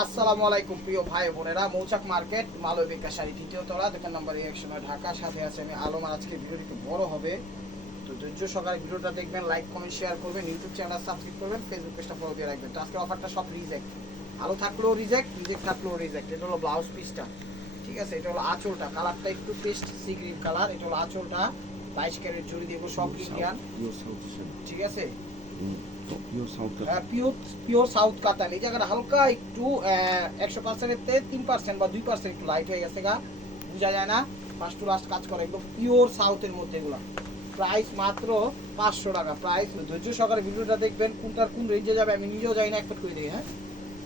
আসসালামু আলাইকুম প্রিয় ভাই বোনেরা মৌচাক মার্কেট মালবিকা শাড়ি তৃতীয় তলা দোকান নম্বর এক সময় ঢাকা সাথে আছে আমি আলম। আর আজকে ভিডিওটি একটু বড় হবে তো ধৈর্য সহকারে ভিডিওটা দেখবেন লাইক কমেন্ট শেয়ার করবেন ইউটিউব চ্যানেল সাবস্ক্রাইব করবেন ফেসবুক পেজটা ফলো দিয়ে রাখবেন। তো আজকে অফারটা সব রিজেক্ট আলো থাকলেও রিজেক্ট রিজেক্ট থাকলেও রিজেক্ট এটা হলো ব্লাউজ পিসটা ঠিক আছে? এটা হলো আঁচলটা। কালারটা একটু পেস্ট সি গ্রিন কালার এটা হলো আঁচলটা। বাইশ ক্যারেট জুড়ি দিব সব ইন্ডিয়ান ঠিক আছে? Pure south pure pure south কাতান এই জায়গাটা হালকা একটু একশো পার্সেন্টের তিন পার্সেন্ট বা দুই পার্সেন্ট একটু লাইট হয়ে গেছে গা। বোঝা যায় না? ফার্স্ট টু লাস্ট কাজ করে। একদম পিওর সাউথের মধ্যে এগুলো। প্রাইস মাত্র পাঁচশো টাকা। প্রাইস ধৈর্য সহকারে ভিডিওটা দেখবেন, কোনটার কোন রেঞ্জে যাবে, আমি নিজেও যাই না একবার করে দিই হ্যাঁ?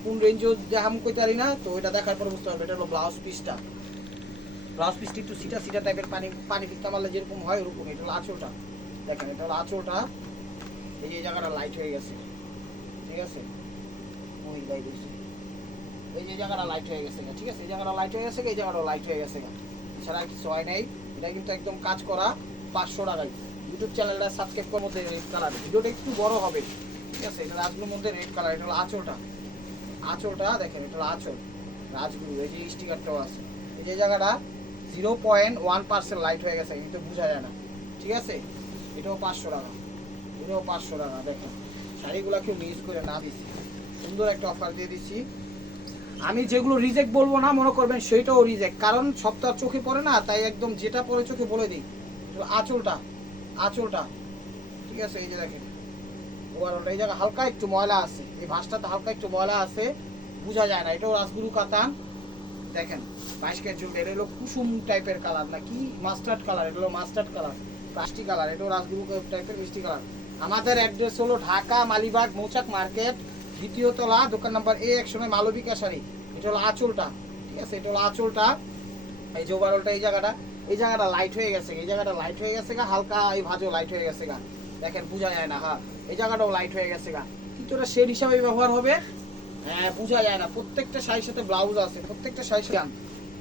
কোন রেঞ্জেও দেখাম কইতে পারি না, তো এটা দেখার পর বুঝতে পারবে, এটা হলো ব্লাউজ পিসটা ব্লাউজ পিসটি একটু সিটা সিটা টাইপের পানি পানি ফিক্কা মারলে যেরকম হয় ওরকম এটা হলো আঁচলটা। দেখেন, এটা হলো আঁচলটা। এই যে জায়গাটা লাইট হয়ে গেছে, ঠিক আছে? ওই লাইট এই যে জায়গাটা লাইট হয়ে গেছে ঠিক আছে? এই জায়গাটা লাইট হয়ে গেছে এই জায়গাটা লাইট হয়ে গেছে। এছাড়া কিছু হয় নাই। এটা কিন্তু একদম কাজ করা পাঁচশো টাকায় ইউটিউব চ্যানেলটা সাবস্ক্রাইব করার মধ্যে রেড কালার ভিডিওটা একটু বড় হবে, ঠিক আছে? এটা রাজগুলোর মধ্যে রেড কালার এটা হলো আঁচলটা। আঁচলটা দেখেন, এটা হলো আঁচল। রাজগুরু এই যে স্টিকারটাও আছে। এই যে জায়গাটা zero point one percent light হয়ে গেছে, কিন্তু বোঝা যায় না। ঠিক আছে? এটাও পাঁচশো টাকা। এটাও পাঁচশো টাকা, দেখেন। শাড়িগুলো কেউ মিস করে না দিছি। সুন্দর একটা অফার দিয়ে দিচ্ছি। আমি যেগুলো রিজেক্ট বলব না, মনে করবেন সেইটাও রিজেক্ট কারণ আর চোখে পড়ে না, তাই একদম যেটা পড়ে চোখে বলে দিই। আঁচলটা আঁচলটা। ঠিক আছে, এই যে দেখেন। ওভারঅলটা এই জায়গায় হালকা একটু ময়লা আছে। এই ভাঁজটাতে হালকা একটু ময়লা আছে। বোঝা যায় না, এটাও রাসগুরু কাতান। দেখেন, বাইশ কেজি জুট এটা হলো কুসুম টাইপের কালার না কি মাস্টার্ড কালার এটা হলো মাস্টার্ড কালার প্লাস্টিক কালার এটাও রাজগুরু টাইপের মিষ্টি কালার আমাদের অ্যাড্রেস হলো ঢাকা, মালিবাগ, মৌচাক মার্কেট, দ্বিতীয় তলা, দোকান নাম্বার এ একসময় মালবিকা শাড়ি এটা হলো আঁচলটা, ঠিক আছে? এটা হলো আঁচলটা। এই যে ওভারঅলটা এই জায়গাটা এই জায়গাটা লাইট হয়ে গেছে এই জায়গাটা লাইট হয়ে গেছে গা, হালকা এই ভাজও লাইট হয়ে গেছে গা। দেখেন, বোঝা যায় না হ্যাঁ? এই জায়গাটাও লাইট হয়ে গেছে গা। কিন্তু এটা শেড হিসাবে ব্যবহার হবে। হ্যাঁ বোঝা যায় না, প্রত্যেকটা শাড়ির সাথে ব্লাউজ আছে, প্রত্যেকটা শাড়ির সাথে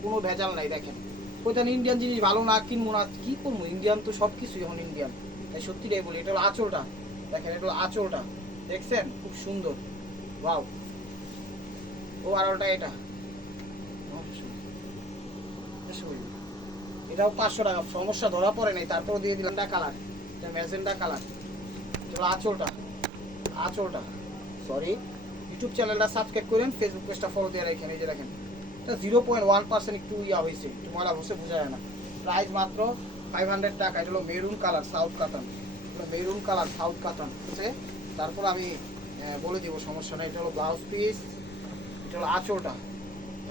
কোনো ভেজাল নাই, দেখেন। কোথায় ইন্ডিয়ান জিনিস ভালো না, কিনবো না, কি করব? ইন্ডিয়ান তো সব কিছুই এখন ইন্ডিয়ান সত্যিটাই বলি, এটা হলো আঁচলটা। দেখেন, এটা হলো আঁচলটা। দেখছেন? খুব সুন্দর। ওয়াও। ও আড়ালটা এটা। এটাও পাঁচশো টাকা। সমস্যা, ধরা পড়ে নাই। তারপর দিয়ে দিলাম। কালার এটা ম্যাজেন্ডা কালার এটা আঁচলটা। আঁচলটা। সরি ইউটিউব চ্যানেলটা সাবস্ক্রাইব করেন ফেসবুক পেজটা ফলো দিয়ে রাখেন। এই যে দেখেন। এটা জিরো পয়েন্ট ওয়ান পার্সেন্ট একটু ইয়া হয়েছে। একটু ময়লা বসে বোঝা যায় না। প্রাইস মাত্র ফাইভ হান্ড্রেড টাকা, এটা হলো মেরুন কালার সাউথ কাতান এটা মেরুন কালার সাউথ কাতান আছে? তারপর আমি বলে দিব, সমস্যা নাই। এটা হলো ব্লাউজ পিস এটা হলো আঁচলটা।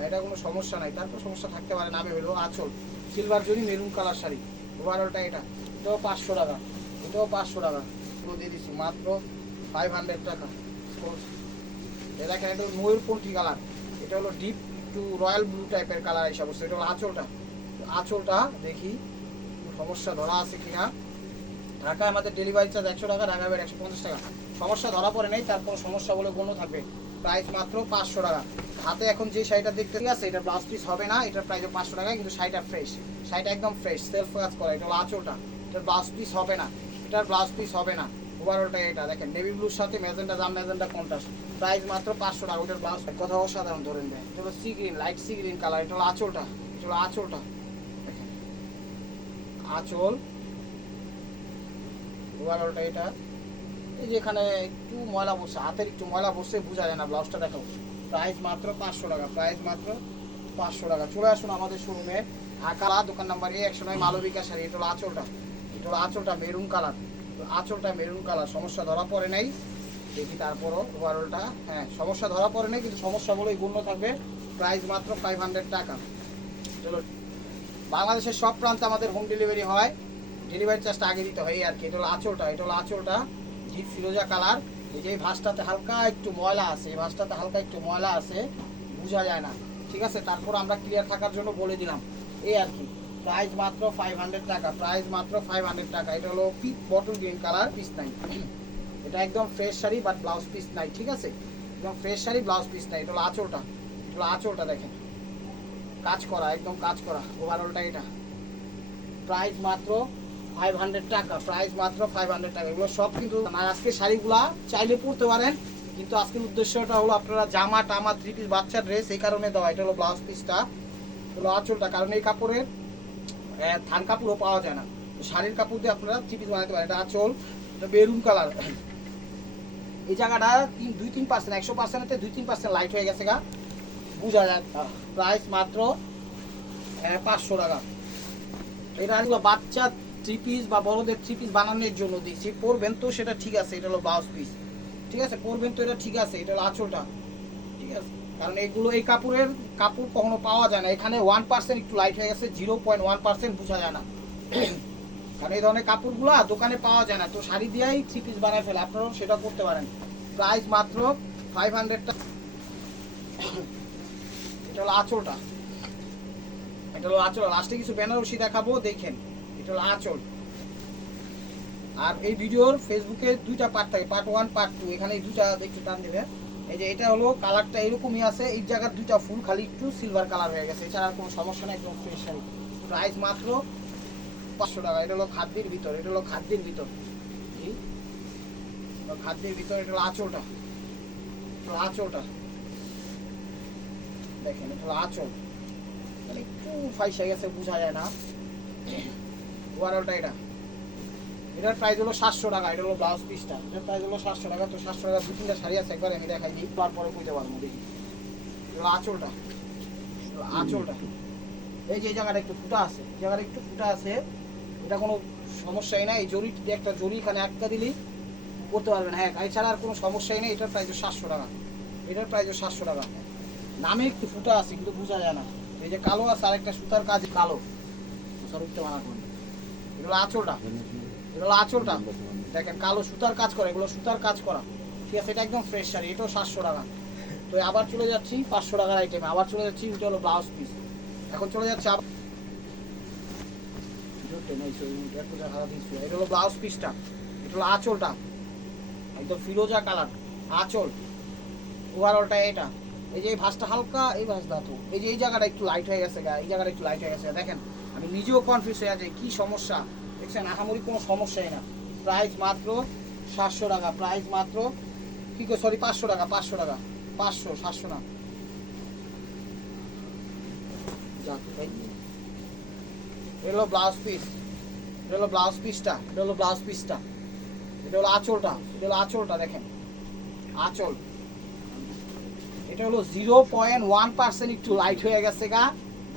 এটা কোনো সমস্যা নাই। তারপর সমস্যা থাকতে পারে নামে হলো আঁচল। সিলভার জরি মেরুন কালার শাড়ি। ওভারঅলটা এটা। এটাও পাঁচশো টাকা। এটাও পাঁচশো টাকা। পুরো দিয়ে দিচ্ছি, মাত্র ফাইভ হান্ড্রেড টাকা। এ দেখেন, এটা ময়ূরপন্থী কালার এটা হলো ডিপ একটু রয়্যাল ব্লু টাইপের কালার হিসাব এটা হলো আঁচলটা। আঁচলটা দেখি। সমস্যা ধরা আছে কিনা? ঢাকায় আমাদের ডেলিভারি চার্জ একশো টাকা ঢাকা বাইরে একশো পঞ্চাশ টাকা। সমস্যা ধরা পড়ে নেই তার কোনো সমস্যা বলে গণ্য থাকবে। প্রাইস মাত্র পাঁচশো টাকা। হাতে এখন যে শাড়িটা দেখতে আছে, এটা ব্লাউজ পিস হবে না, এটার প্রাইস পাঁচশো টাকা, কিন্তু শাড়িটা ফ্রেশ শাড়িটা একদম ফ্রেশ সেলফ কাজ করা, এটা হলো আঁচলটা। এটার ব্লাউজ পিস হবে না। এটার ব্লাউজ পিস হবে না। ওভারঅলটা এটা, দেখেন নেভি ব্লুর সাথে ম্যাজেন্টা জাম ম্যাজেন্টা কন্ট্রাস্ট প্রাইস মাত্র পাঁচশো টাকা, ওটার ব্লাউজ কথা অসাধারণ ধরেন দেয় এটা হলো sea green light sea green colour এটা হলো আঁচলটা। এটা হলো আঁচলটা। আঁচল ওভারঅলটা এটা। এই যে এখানে একটু ময়লা বসে, হাতের একটু ময়লা বসে বোঝা যায় না ব্লাউজটা, দেখো। প্রাইস মাত্র পাঁচশো টাকা, প্রাইস মাত্র পাঁচশো টাকা। চলে আসুন আমাদের শোরুমে, ঢাকা, দোকান নাম্বার এ, একশো নয় মালবিকা শাড়ি। এটা হলো আঁচলটা, এটা হলো আঁচলটা মেরুন কালার। আঁচলটা মেরুন কালার, সমস্যা ধরা পড়ে নাই। দেখি তারপরও ওভারঅলটা হ্যাঁ সমস্যা ধরা পড়ে নাই, কিন্তু সমস্যা বলেই গণ্য থাকবে। প্রাইস মাত্র ফাইভ হান্ড্রেড টাকা। চলো বাংলাদেশের সব প্রান্তে আমাদের হোম ডেলিভারি হয়। ডেলিভারি চার্জটা আগে দিতে হয় আর কি। এটা হলো আঁচলটা, এটা হলো আঁচলটা। ডিপ ফিরোজা কালার এই যে এই ভাঁজটাতে হালকা একটু ময়লা আছে, এই ভাঁজটাতে হালকা একটু ময়লা আছে, বোঝা যায় না। ঠিক আছে? তারপর আমরা ক্লিয়ার থাকার জন্য বলে দিলাম। এই আর কি। প্রাইস মাত্র ফাইভ হান্ড্রেড টাকা প্রাইস মাত্র ফাইভ হান্ড্রেড টাকা। এটা হলো পিক বটল গ্রিন কালার পিস নাই এটা একদম fresh sari but blouse piece নাই ঠিক আছে? একদম ফ্রেশ শাড়ি ব্লাউজ পিস নাই এটা হলো আঁচলটা, এটা হলো আঁচলটা দেখেন। কাজ করা, একদম কাজ করা ওভারঅলটা এটা। প্রাইস মাত্র ফাইভ হান্ড্রেড টাকা প্রাইস মাত্র ফাইভ হান্ড্রেড টাকা। এগুলো সব কিন্তু আর আজকে শাড়িগুলা চাইলে পরতে পারেন, কিন্তু আজকের উদ্দেশ্যটা হলো আপনারা জামা টামা থ্রি পিস বাচ্চা ড্রেস এই কারণে দেওয়া। এটা হলো ব্লাউজ পিসটা হলো আঁচলটা, কারণ এই কাপড়ের থান কাপড়ও পাওয়া যায় না। শাড়ির কাপড় দিয়ে আপনারা থ্রি পিস বানাতে পারেন। এটা আঁচল, এটা বেরুন কালার। এই জায়গাটা তিন, দুই, তিন পার্সেন্ট একশো পার্সেন্টের দুই, তিন পার্সেন্ট লাইট হয়ে গেছে গা। বোঝা যায় প্রাইস মাত্র পাঁচশো টাকা। এটা হলো বাচ্চা থ্রি পিস বা বড়দের থ্রি পিস বানানোর জন্য দিচ্ছি পরবেন তো, সেটা ঠিক আছে, এটা হলো ব্লাউজ পিস ঠিক আছে, পরবেন তো, এটা ঠিক আছে, এটা হলো আঁচলটা। ঠিক আছে, কারণ এগুলো এই কাপড়ের কাপড় কখনো পাওয়া যায় না। এখানে ওয়ান পার্সেন্ট একটু লাইট হয়ে গেছে জিরো পয়েন্ট ওয়ান পার্সেন্ট বোঝা যায় না। কারণ এই ধরনের কাপড়গুলো দোকানে পাওয়া যায় না। তো শাড়ি দিয়েই থ্রি পিস বানায় ফেলে, আপনারাও সেটা করতে পারেন। প্রাইস মাত্র ফাইভ হান্ড্রেড টাকা। এটা হলো আঁচলটা। এটা হলো আঁচল। লাস্টে কিছু বেনারসি দেখাবো, দেখেন। এটা হলো আঁচল। আর এই ভিডিওর ফেসবুকে দুইটা পার্ট থাকে পার্ট ওয়ান পার্ট টু এখানে দুইটা একটু টান দেবে এই যে এটা হলো কালারটা এরকমই আছে, এই জায়গার দুইটা ফুল খালি একটু সিলভার কালার হয়ে গেছে। এছাড়া আর কোনো সমস্যা নেই একদম ফ্রেশ প্রাইস মাত্র পাঁচশো টাকা। এটা হলো খাদ্যের ভিতর, এটা হলো খাদ্যের ভিতর। খাদ্যের ভিতর, এটা হলো আঁচলটা। আঁচলটা। দেখেন, এটা আঁচল। মানে একটু ফাইসা গেছে, বোঝা যায় না। ওভারঅলটা এটা। এটার প্রাইস হলো সাতশো টাকা, এটা হলো ব্লাউজ পিসটা এটার প্রাইস হলো সাতশো টাকা, তো সাতশো টাকা দু, তিনটা শাড়ি আছে, একবার আমি দেখাই দিই, তারপরে বুঝতে পারব দেখি। এটা হলো আঁচলটা। আঁচলটা। এই যে জায়গাটা একটু ফুটা আছে, এই জায়গাটা একটু ফুটা আছে, এটা কোনো সমস্যাই নাই এই জরি, একটা জরি এখানে একটা দিলি করতে পারবেন। হ্যাঁ এছাড়া আর কোনো সমস্যাই নেই, এটার প্রাইস সাতশো টাকা। এটার প্রাইস সাতশো টাকা। নামে একটু সুতা আছে, কিন্তু বোঝা যায় না। এই যে কালো আছে, আরেকটা সুতার কাজ কালো। সরুকটা বানা করুন এগুলো আঁচলটা। এগুলো আঁচলটা। দেখেন, কালো সুতার কাজ করে, এগুলো সুতার কাজ করা। ঠিক আছে, এটা একদম ফ্রেশ শাড়ি, এটাও সাতশো টাকা। তো আবার চলে যাচ্ছি পাঁচশো টাকার আইটেমে আবার চলে যাচ্ছি, এটা হলো ব্লাউজ পিস এখন চলে যাচ্ছে আবার এটা হলো ব্লাউজ পিসটা এটা হলো আঁচলটা। একদম ফিরোজা কালার। আঁচল। ওভারঅলটা এটা। এই যে এই ভাঁজটা হালকা, এই ভাঁজটা তো। এই যে এই জায়গাটা একটু লাইট হয়ে গেছে গা, এই জায়গাটা একটু লাইট হয়ে গেছে দেখেন, আমি নিজেও কনফিউজ হয়ে যাচ্ছি কি সমস্যা? দেখছেন, আহামরি কোনো সমস্যাই না। প্রাইস মাত্র সাতশো টাকা প্রাইস মাত্র, কি করে সরি পাঁচশো টাকা পাঁচশো টাকা, পাঁচশো, সাতশো না। হলো ব্লাউজ পিস এটা হলো ব্লাউজ পিসটা এটা হলো ব্লাউজ পিসটা এটা হলো আঁচলটা, এটা হলো আঁচলটা, দেখেন। আঁচল। এটা হলো জিরো পয়েন্ট ওয়ান পার্সেন্ট একটু লাইট হয়ে গেছে গা,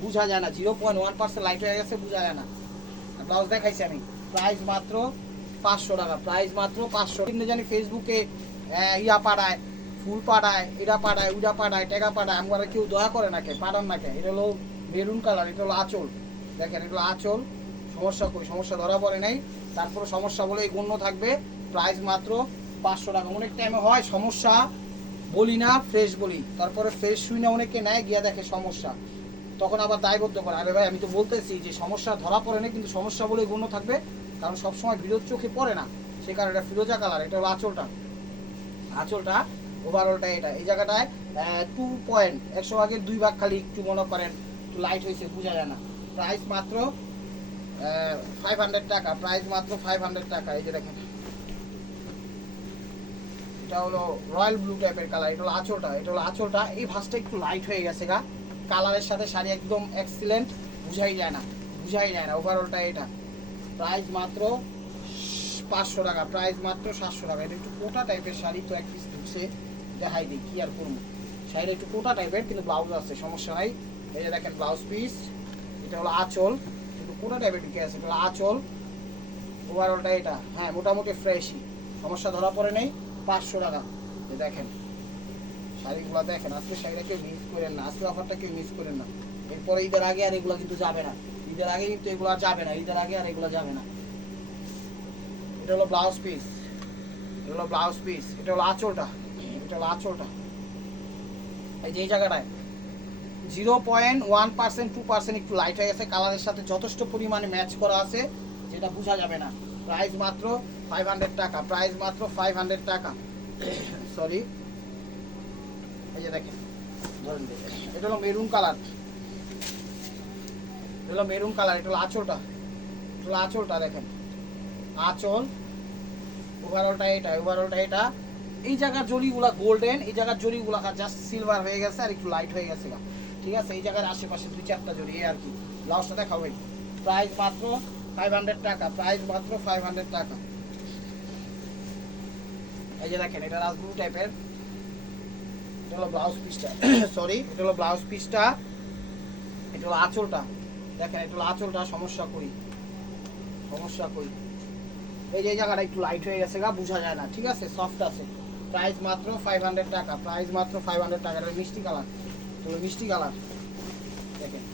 বোঝা যায় না zero point one percent light হয়ে গেছে, বোঝা যায় না। ব্লাউজ দেখাইছি আমি প্রাইস মাত্র পাঁচশো টাকা প্রাইস মাত্র পাঁচশো। কিন্তু জানি ফেসবুকে ইয়া পাড়ায় ফুল পাড়ায় এরা পাড়ায় উইরা পাড়ায় টেকা পাঠায়, আমরা কেউ দয়া করে না কে, পাঠান না কে। এটা হলো মেরুন কালার এটা হলো আঁচল। দেখেন, এটা আঁচল, সমস্যা কই সমস্যা ধরা পড়ে নাই। তারপরে সমস্যা বলে এই গণ্য থাকবে প্রাইস মাত্র পাঁচশো টাকা। অনেক টাইমে হয় সমস্যা বলি না ফ্রেশ বলি। তারপরে ফ্রেশ শুই না, অনেকে নেয়, গিয়া দেখে সমস্যা। তখন আবার দায়বদ্ধ করে। আরে ভাই, আমি তো বলতেছি যে সমস্যা ধরা পড়ে না, কিন্তু সমস্যা বলে গণ্য থাকবে। কারণ সবসময় বিরোধ চোখে পড়ে না। সে কারণে এটা ফিরোজা কালার, এটা হলো আঁচলটা। আঁচলটা ওভারঅলটা এটা। এই জায়গাটায় টু পয়েন্ট একশো ভাগের দুই ভাগ খালি একটু মনে করেন, একটু লাইট হয়েছে, বোঝা যায় না। প্রাইস মাত্র ফাইভ হান্ড্রেড টাকা প্রাইস মাত্র ফাইভ হান্ড্রেড টাকা। এই যে দেখেন। এটা হলো রয়্যাল ব্লু টাইপের কালার এটা হলো আঁচলটা, এটা হলো আঁচলটা। এই ভাঁজটা একটু লাইট হয়ে গেছে গা। কালারের সাথে শাড়ি একদম এক্সিলেন্ট বুঝাই যায় না, বুঝাই যায় না ওভারঅলটা এটা। প্রাইস মাত্র পাঁচশো টাকা প্রাইস মাত্র সাতশো টাকা। এটা একটু কোটা টাইপের শাড়ি তো এক পিস ঢুকছে দেখাই দিই, কী আর করব? শাড়িটা একটু কোটা টাইপের কিন্তু ব্লাউজ আছে, সমস্যা নাই। এই যে দেখেন ব্লাউজ পিস এটা হলো আঁচল, কিন্তু কোটা টাইপের ঢুকে আছে? এটা হলো আঁচল ওভারঅলটা এটা হ্যাঁ মোটামুটি ফ্রেশই সমস্যা ধরা পড়ে নেই। পাঁচশো টাকা। দেখেন, শাড়িগুলো দেখেন, আজকে শাড়িটা কেউ মিস করেন না, আজকে অফারটা কেউ মিস করেন না। এরপরে ঈদের আগে আর এগুলো কিন্তু যাবে না। ঈদের আগে কিন্তু এগুলো যাবে না, ঈদের আগে আর এগুলো যাবে না। এটা হলো ব্লাউজ পিস এটা হলো ব্লাউজ পিস এটা হলো আঁচলটা, এটা হলো আঁচলটা। এই যে এই জায়গাটায় zero point one percent two percent একটু লাইট হয়ে গেছে। কালারের সাথে যথেষ্ট পরিমাণে ম্যাচ করা আছে, যেটা বোঝা যাবে না। প্রাইস মাত্র ফাইভ হান্ড্রেড টাকা প্রাইস মাত্র ফাইভ হান্ড্রেড টাকা। সরি এই যে দেখেন, ধরেন এটা হলো মেরুন কালার এটা হলো মেরুন কালার এটা হলো আঁচলটা। এটা হলো আঁচলটা, দেখেন। আঁচল ওভারঅলটা এটা ওভারঅলটা এটা। এই জায়গার জরিগুলা গোল্ডেন এই জায়গার জরিগুলা জাস্ট সিলভার হয়ে গেছে আর একটু লাইট হয়ে গেছে ঠিক আছে? এই জায়গার আশেপাশে দুই চারটা জরি এই আর কি। ব্লাউজটা ভাই। প্রাইস মাত্র ফাইভ হান্ড্রেড টাকা প্রাইস মাত্র ফাইভ হান্ড্রেড টাকা। এই যে দেখেন, এটা রাজগুরু টাইপের এটা হলো ব্লাউজ পিসটা সরি এটা হলো ব্লাউজ পিসটা এটা হলো আঁচলটা। দেখেন, এটা হলো আঁচলটা, সমস্যা করি সমস্যা করি এই যে জায়গাটা একটু লাইট হয়ে গেছে গা, বোঝা যায় না। ঠিক আছে? সফট আছে। প্রাইস মাত্র ফাইভ হান্ড্রেড টাকা। প্রাইস মাত্র ফাইভ হান্ড্রেড টাকা। এটা মিষ্টি কালার এটা মিষ্টি কালার দেখেন।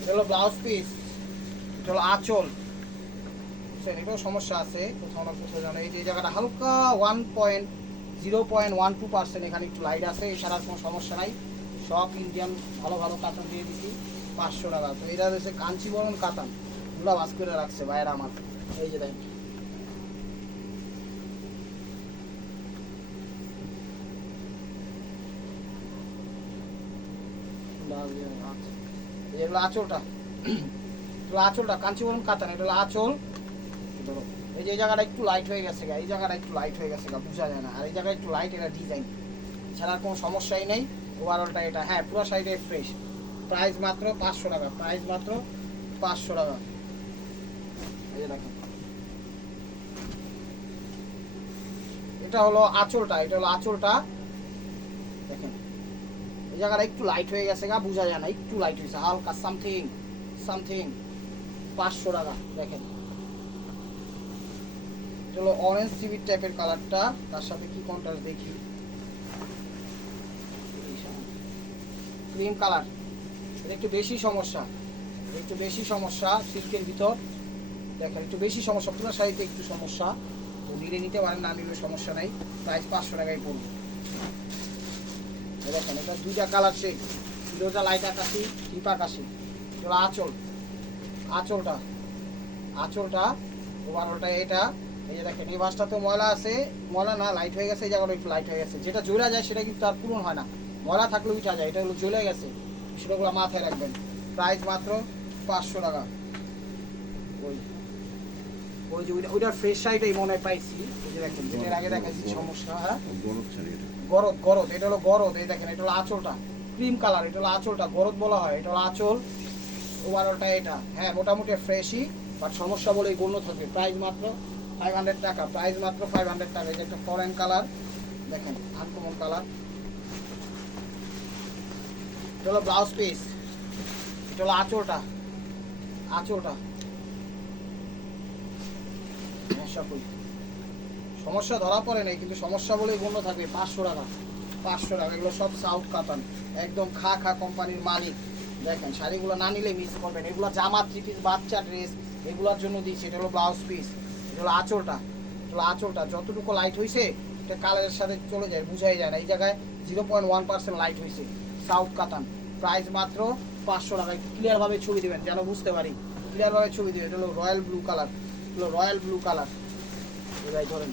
এটা হলো ব্লাউজ পিস এটা হলো আঁচল। বুঝছেন এটাও সমস্যা আছে? কোথাও না কোথাও জানো। এই যে জায়গাটা হালকা one point zero point one two percent এখানে একটু লাইট আছে, এছাড়া কোনো সমস্যা নাই। সব ইন্ডিয়ান ভালো ভালো কাতান দিয়ে দিচ্ছি পাঁচশো টাকা। তো এটা হচ্ছে কাঞ্চিবরণ কাতানগুলা বাস করে রাখছে বাইরে আমার। এই যে দেখেন। এই হলো আঁচলটা। এগুলো আঁচলটা, কাঞ্চিবরণ কাতান এটা হলো আঁচল। হলো- এই যে জায়গাটা একটু লাইট হয়ে গেছে গা, এই জায়গাটা একটু লাইট হয়ে গেছে গা, বোঝা যায় না। আর এই জায়গায় একটু লাইট এটা ডিজাইন কোনো সমস্যাই নেই ওভারঅলটা এটা। হ্যাঁ পুরো সাইডে ফ্রেশ প্রাইস মাত্র পাঁচশো টাকা প্রাইস মাত্র পাঁচশো টাকা। এই যে দেখেন। এটা হলো আঁচলটা, এটা হলো আঁচলটা। দেখেন। এই জায়গাটা একটু লাইট হয়ে গেছে গা, বোঝা যায় না, একটু লাইট হয়েছে, হালকা সামথিং সামথিং পাঁচশো টাকা, দেখেন। হলো অরেঞ্জ সিভিট টাইপের কালারটা তার সাথে কি কন্ট্রাস্ট দেখি? ক্রিম কালার এটা একটু বেশি সমস্যা একটু বেশি সমস্যা সিল্কের ভিতর। দেখেন, একটু বেশি সমস্যা, পুরো শাড়িতে একটু সমস্যা। তো নিলে নিতে পারেন, না নিলে সমস্যা নাই। প্রাইস পাঁচশো টাকায় পড়বে। দেখেন, এটা দুইটা কালার শেড দুটা লাইট আকাশি ডিপ আকাশি। এটা আঁচল। আঁচলটা আঁচলটা ওভারঅলটা এটা। এই যে দেখেন এই বাসটাতে ময়লা আছে ময়লা না লাইট হয়ে গেছে এই জায়গাটা একটু লাইট হয়ে গেছে। যেটা জ্বলা যায় সেটা কিন্তু আর পূরণ হয় না। ময়লা থাকলে উঠা যায় এটা হলো জ্বলে গেছে। সেটাগুলো মাথায় রাখবেন। প্রাইস মাত্র পাঁচশো টাকা। ওই। ওই যে ওইটা ওইটার ফ্রেশ সাইডেই মনে হয় পাইছি। ওই যে দেখেন যেটার আগে দেখাচ্ছি সমস্যা। হ্যাঁ? গরদ গরদ এটা হলো গরদ। এই দেখেন এটা হলো আঁচলটা। ক্রিম কালার এটা হলো আঁচলটা। গরদ বলা হয় এটা হলো আঁচল। ওভারঅলটা এটা। হ্যাঁ মোটামুটি ফ্রেশই বাট সমস্যা বলেই গণ্য থাকবে। প্রাইস মাত্র ফাইভ হান্ড্রেড টাকা প্রাইস মাত্র ফাইভ হান্ড্রেড টাকা। এটা একটা ফরেন কালার দেখেন আনকমন কালার এটা হলো ব্লাউজ পিস এটা হলো আঁচলটা। আঁচলটা। সমস্যা কই? সমস্যা ধরা পড়ে নাই, কিন্তু সমস্যা বলেই গণ্য থাকবে পাঁচশো টাকা। পাঁচশো টাকা, এগুলো সব সাউথ কাতান একদম খা খা কোম্পানির মালিক। দেখেন, শাড়িগুলো না নিলে মিস করবেন। এগুলো জামা থ্রি পিস বাচ্চা ড্রেস এগুলোর জন্য দিয়েছে। এটা হলো ব্লাউজ পিস হলো আঁচলটা হলো আঁচলটা যতটুকু লাইট হয়েছে এটা কালারের সাথে চলে যায়, বুঝাই যায় না। এই জায়গায় zero point one percent light হয়েছে সাউথ কাতান। প্রাইস মাত্র পাঁচশো টাকা। একটু ক্লিয়ারভাবে ছবি দেবেন, যেন বুঝতে পারি। ক্লিয়ারভাবে ছবি দেবেন, এটা হলো রয়্যাল ব্লু কালার হলো রয়্যাল ব্লু কালার এটাই ধরেন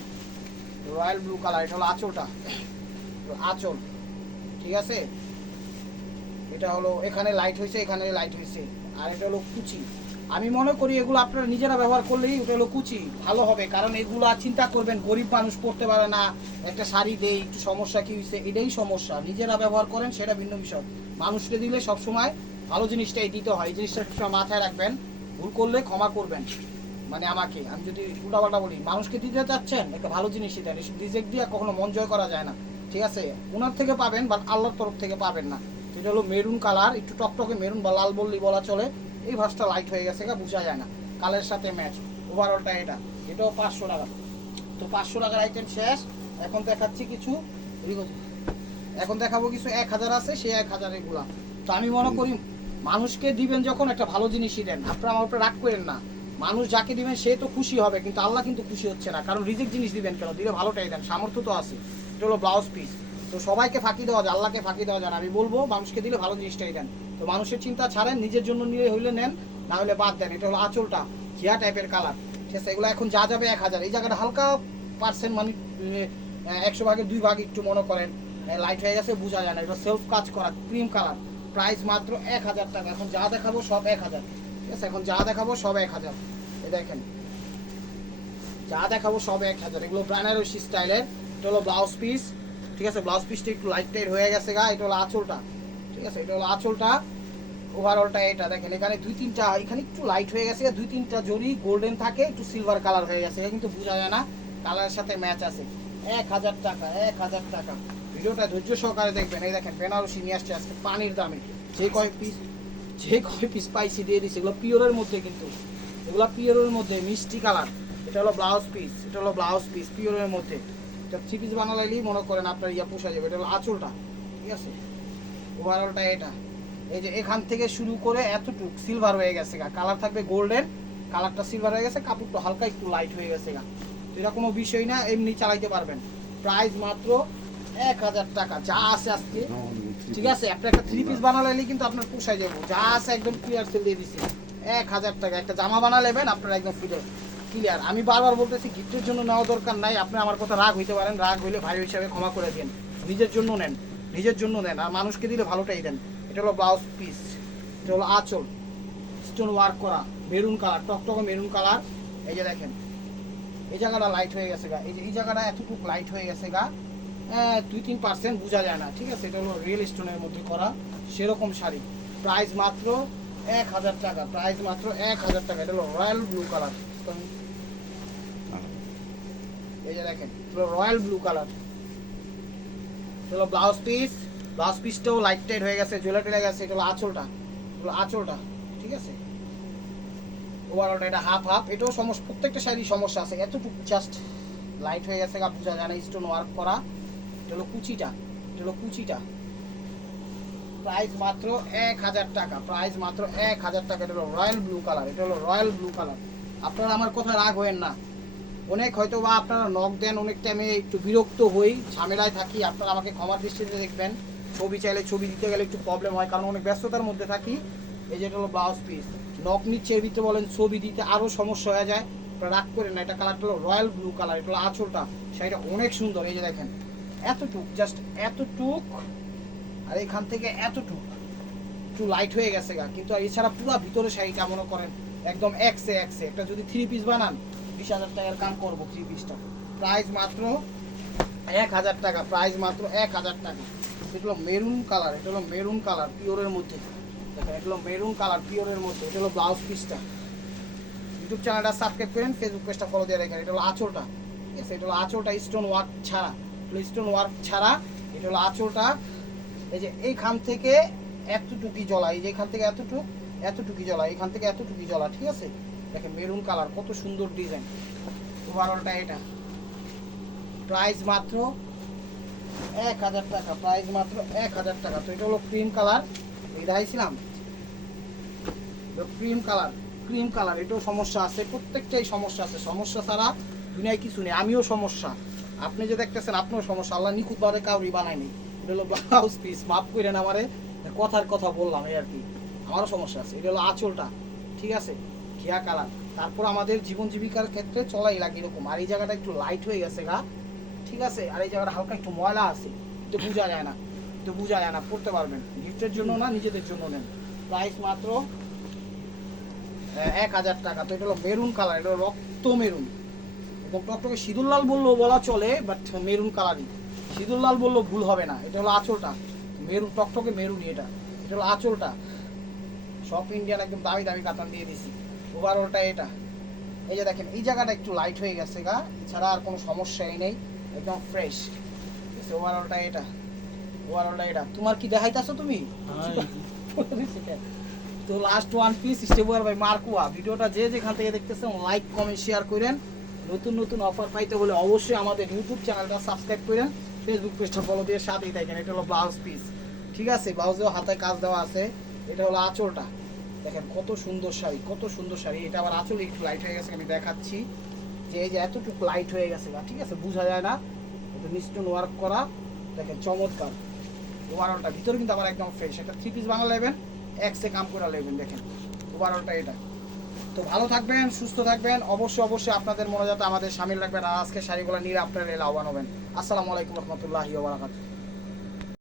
রয়্যাল ব্লু কালার এটা হলো আঁচলটা। আঁচল, ঠিক আছে? এটা হলো, এখানে লাইট হয়েছে এখানে লাইট হয়েছে আর এটা হলো কুচি। আমি মনে করি এগুলো আপনারা নিজেরা ব্যবহার করলেই ওটা হলো কুচি, ভালো হবে। কারণ এগুলো চিন্তা করবেন, গরিব মানুষ পড়তে পারে না, একটা শাড়ি দেই, একটু সমস্যা কি হয়েছে এটাই সমস্যা। নিজেরা ব্যবহার করেন, সেটা ভিন্ন বিষয়। মানুষকে দিলে সবসময় ভালো জিনিসটাই দিতে হয়, এই জিনিসটা সবসময় মাথায় রাখবেন, ভুল করলে ক্ষমা করবেন। মানে আমাকে, আমি যদি উল্টাপাল্টা বলি, মানুষকে দিতে চাচ্ছেন, একটা ভালো জিনিসই দেন রিজেক্ট দিয়ে কখনো মন জয় করা যায় না। ঠিক আছে? ওনার থেকে পাবেন বা আল্লাহর তরফ থেকে পাবেন না। এটা হলো মেরুন কালার, একটু টকটকে মেরুন বা লাল বললি বলা চলে। এই ভাসটা লাইট হয়ে গেছে বোঝা যায় না। কালের সাথে ম্যাচ ওভারঅলটা এটা। এটাও পাঁচশো টাকা। তো পাঁচশো টাকার আইটেম শেষ। এখন দেখাচ্ছি কিছু। এখন দেখাবো কিছু এক হাজার আছে, সেই এক হাজার এগুলা তো আমি মনে করি, মানুষকে দিবেন যখন একটা ভালো জিনিসই দেন। আপনারা আমার উপরে রাগ করেন না। মানুষ যাকে দিবেন, সে তো খুশি হবে, কিন্তু আল্লাহ কিন্তু খুশি হচ্ছে না। কারণ রিজেক্ট জিনিস দিবেন কেন? দিলে ভালোটাই দেন। সামর্থ্য তো আছে। এটা হলো ব্লাউজ পিস তো সবাইকে ফাঁকি দেওয়া যায়, আল্লাহকে ফাঁকি দেওয়া যায়। আমি বলব, মানুষকে দিলে ভালো জিনিসটাই দেন। তো মানুষের চিন্তা ছাড়েন, নিজের জন্য নিয়ে হইলে নেন, না হলে বাদ দেন। এটা হলো আঁচলটা, ঘিয়া টাইপের কালার ঠিক আছে, এগুলো এখন যা যাবে এক হাজার। এই জায়গাটা হালকা পার্সেন্ট মানে একশো ভাগের দুই ভাগ একটু মনে করেন। লাইট হয়ে গেছে, বোঝা যায় না। এটা সেলফ কাজ করা ক্রিম কালার প্রাইস মাত্র এক হাজার টাকা। এখন যা দেখাবো সব এক হাজার। ঠিক আছে, এখন যা দেখাবো সব এক হাজার। এই দেখেন। যা দেখাবো সব এক হাজার। এগুলো বেনারসি স্টাইলের এটা হলো ব্লাউজ পিস ঠিক আছে ব্লাউজ পিসটা একটু লাইট টাইট হয়ে গেছে গা, এটা হলো আঁচলটা। ঠিক আছে, এটা হলো আঁচলটা ওভারঅলটা এটা। দেখেন, এখানে দুই তিনটা, এখানে একটু লাইট হয়ে গেছে দুই তিনটা জরি গোল্ডেন থাকে, একটু সিলভার কালার হয়ে গেছে কিন্তু বোঝা যায় না কালারের সাথে ম্যাচ আছে। এক হাজার টাকা, এক হাজার টাকা। ভিডিওটা ধৈর্য সহকারে দেখবেন। এই দেখেন, বেনারসি নিয়ে আসছে আজকে পানির দামে। যে কয় পিস যে কয় পিস পাইছি দিয়ে দিচ্ছে এগুলো পিওরের মধ্যে কিন্তু। এগুলো পিওরের মধ্যে, মিষ্টি কালার এটা হলো ব্লাউজ পিস এটা হলো ব্লাউজ পিস পিওরের মধ্যে। এটা থ্রি পিস বানালেই মনে করেন আপনার ইয়া পোষা যাবে এটা হলো আঁচলটা ঠিক আছে? ওভারঅলটা এটা। এই যে এখান থেকে শুরু করে এতটুক সিলভার হয়ে গেছে গা। কালার থাকবে গোল্ডেন কালারটা সিলভার হয়ে গেছে কাপড়টা হালকা একটু লাইট হয়ে গেছে গা। এটা কোনো বিষয় না এমনি চালাইতে পারবেন। প্রাইস মাত্র এক হাজার টাকা যা আছে আজকে ঠিক আছে? একটা একটা থ্রি পিস বানালে কিন্তু আপনার পোষায় যাব। যা আছে একদম ক্লিয়ার সেল দিয়ে দিছি। এক হাজার টাকা একটা জামা বানালেবেন আপনার একদম ফিটে ক্লিয়ার আমি বারবার বলতেছি গিফটের জন্য নেওয়া দরকার নাই। আপনি আমার কথা রাগ হইতে পারেন রাগ হইলে ভাই হিসাবে ক্ষমা করে দিন। নিজের জন্য নেন নিজের জন্য নেন। আর মানুষকে দিলে ভালোটাই দেন। এটা হলো ব্লাউজ পিস এটা হলো আঁচল স্টোন ওয়ার্ক করা মেরুন কালার টকটকে মেরুন কালার এই যে দেখেন এই জায়গাটা লাইট হয়ে গেছে গা। এই যে এই জায়গাটা এতটুকু লাইট হয়ে গেছে গা আহ, দুই তিন পার্সেন্ট বোঝা যায় না। ঠিক আছে এটা হলো রিয়েল স্টোনের মধ্যে করা সেরকম শাড়ি। প্রাইস মাত্র এক হাজার টাকা প্রাইস মাত্র এক হাজার টাকা। এটা হলো রয়্যাল ব্লু কালার এই যে দেখেন royal blue colour blouse piece blouse পিসটাও light tight হয়ে গেছে ঝোলা টেলে গেছে এটা হলো আঁচলটা। আঁচলটা ঠিক আছে? ওভারঅলটা এটা হাফ হাফ এটাও সমস্যা প্রত্যেকটা শাড়ি সমস্যা আছে। এতটুকু জাস্ট লাইট হয়ে গেছে স্টোন ওয়ার্ক করা। এটা হলো কুচিটা এটা হলো কুচিটা। প্রাইস মাত্র এক হাজার টাকা প্রাইস মাত্র এক হাজার টাকা। এটা হলো রয়্যাল ব্লু কালার এটা হলো রয়্যাল ব্লু কালার আপনারা আমার কথা রাগ হয়েন না। অনেক হয়তো বা আপনারা নখ দেন, অনেক টাইমে একটু বিরক্ত হই, ঝামেলায় থাকি, আপনারা আমাকে ক্ষমার দৃষ্টিতে দেখবেন। ছবি চাইলে ছবি দিতে গেলে একটু প্রবলেম হয়, কারণ অনেক ব্যস্ততার মধ্যে থাকি। এই যেটা হলো ব্লাউজ পিস নখ নিচ্ছে এর ভিতরে বলেন, ছবি দিতে আরও সমস্যা হয়ে যায়। রাগ করেন না, এটা কালারটা হলো রয়্যাল ব্লু কালার এটা হলো আঁচলটা। শাড়িটা অনেক সুন্দর, এই যে দেখেন। এতটুক জাস্ট এতটুক, আর এখান থেকে এতটুক। একটু লাইট হয়ে গেছে গা, কিন্তু এছাড়া পুরো ভিতরে শাড়িটা, মনে করেন একদম একসে একসে। একটা যদি থ্রি পিস বানান, বিশ হাজার টাকার কাম করব থ্রি পিসটা প্রাইস মাত্র এক হাজার টাকা প্রাইস মাত্র এক হাজার টাকা। এটা হলো মেরুন কালার এটা হলো মেরুন কালার পিওরের মধ্যে। দেখেন, এটা হলো মেরুন কালার পিওরের মধ্যে। এটা হলো ব্লাউজ পিসটা ইউটিউব চ্যানেলটা সাবস্ক্রাইব করেন ফেসবুক পেজটা ফলো দিয়ে রাখেন। এটা হলো আঁচলটা। ঠিক আছে, এটা হলো আঁচলটা স্টোন ওয়ার্ক ছাড়া। স্টোন ওয়ার্ক ছাড়া, এটা হলো আঁচলটা। এই যে এইখান থেকে এতটুকি জলা, এই যে এখান থেকে এতটুক এতটুকি জলা, এখান থেকে এতটুকি জলা, ঠিক আছে? দেখেন মেরুন কালার কত সুন্দর ডিজাইন ওভারঅলটা এটা। প্রাইস মাত্র এক হাজার টাকা প্রাইস মাত্র এক হাজার টাকা। তো এটা হলো ক্রিম কালার এই দেখাইছিলাম। ক্রিম কালার ক্রিম কালার এটাও সমস্যা আছে, প্রত্যেকটাই সমস্যা আছে। সমস্যা ছাড়া দুনিয়ায় কিছু নেই, আমিও সমস্যা। আপনি যে দেখতেছেন আপনারও সমস্যা। আল্লাহ নিখুঁতভাবে কাউরি বানায়নি এটা হলো ব্লাউজ পিস মাফ করেন আমারে, কথার কথা বললাম এই আর কি। আমারও সমস্যা আছে। এটা হলো আঁচলটা, ঠিক আছে? ঘিয়া কালার। তারপর আমাদের জীবন জীবিকার ক্ষেত্রে চলাই লাগে এরকম। আর এই জায়গাটা একটু লাইট হয়ে গেছে গা, ঠিক আছে? আর এই জায়গাটা হালকা একটু ময়লা আছে তো বোঝা যায় না তো বোঝা যায় না, পড়তে পারবেন। গিফটের জন্য না, নিজেদের জন্য নেন। প্রাইস মাত্র এক হাজার টাকা। তো এটা হলো মেরুন কালার এটা রক্ত মেরুন এবং টকটকে সিঁদুর লাল বললেও বলা চলে বাট মেরুন কালারই সিঁদুর লাল বললেও ভুল হবে না। এটা হলো আঁচলটা। মেরুন টকটকে মেরুনই এটা। এটা হলো আঁচলটা। সব ইন্ডিয়ান একদম দামি দামি কাতান দিয়ে দিছি ওভারঅলটা এটা। এই যে দেখেন এই জায়গাটা একটু লাইট হয়ে গেছে গা। এছাড়া আর কোনো সমস্যাই নেই। একদম ফ্রেশ ওভারঅলটা এটা। ওভারঅলটা এটা। তোমার কি দেখাইতেছো তুমি? তো লাস্ট ওয়ান পিস স্টেবুয়ার ভাই মার্কুয়া ভিডিওটা যে যেখান থেকে দেখতেছেন লাইক কমেন্ট শেয়ার করেন। নতুন নতুন অফার পাইতে হলে অবশ্যই আমাদের ইউটিউব চ্যানেলটা সাবস্ক্রাইব করেন। ফেসবুক পেজটা ফলো দিয়ে সাথেই থাকেন। এটা হলো ব্লাউজ পিস ঠিক আছে ব্লাউজেও হাতে কাজ দেওয়া আছে। এটা হলো আঁচলটা। দেখেন কত সুন্দর শাড়ি কত সুন্দর শাড়ি। এটা আবার আঁচল একটু লাইট হয়ে গেছে আমি দেখাচ্ছি। যে এই যে এতটুকু লাইট হয়ে গেছে গা, ঠিক আছে? বোঝা যায় না। এটা নিস্টন ওয়ার্ক করা দেখেন চমৎকার। ওভারঅলটা ভিতরে কিন্তু আবার একদম ফ্রেশ এটা থ্রি পিস বাংলা নেবেন এক্সে কাম করে নেবেন দেখেন। ওভারঅলটা এটা। তো ভালো থাকবেন সুস্থ থাকবেন। অবশ্যই অবশ্যই আপনাদের মনে যাতে আমাদের সামিল রাখবেন আর আজকে শাড়িগুলো নিয়ে আপনারা লাভবান হবেন। আসসালামু আলাইকুম রহমতুল্লাহি ওবরাকাতুহু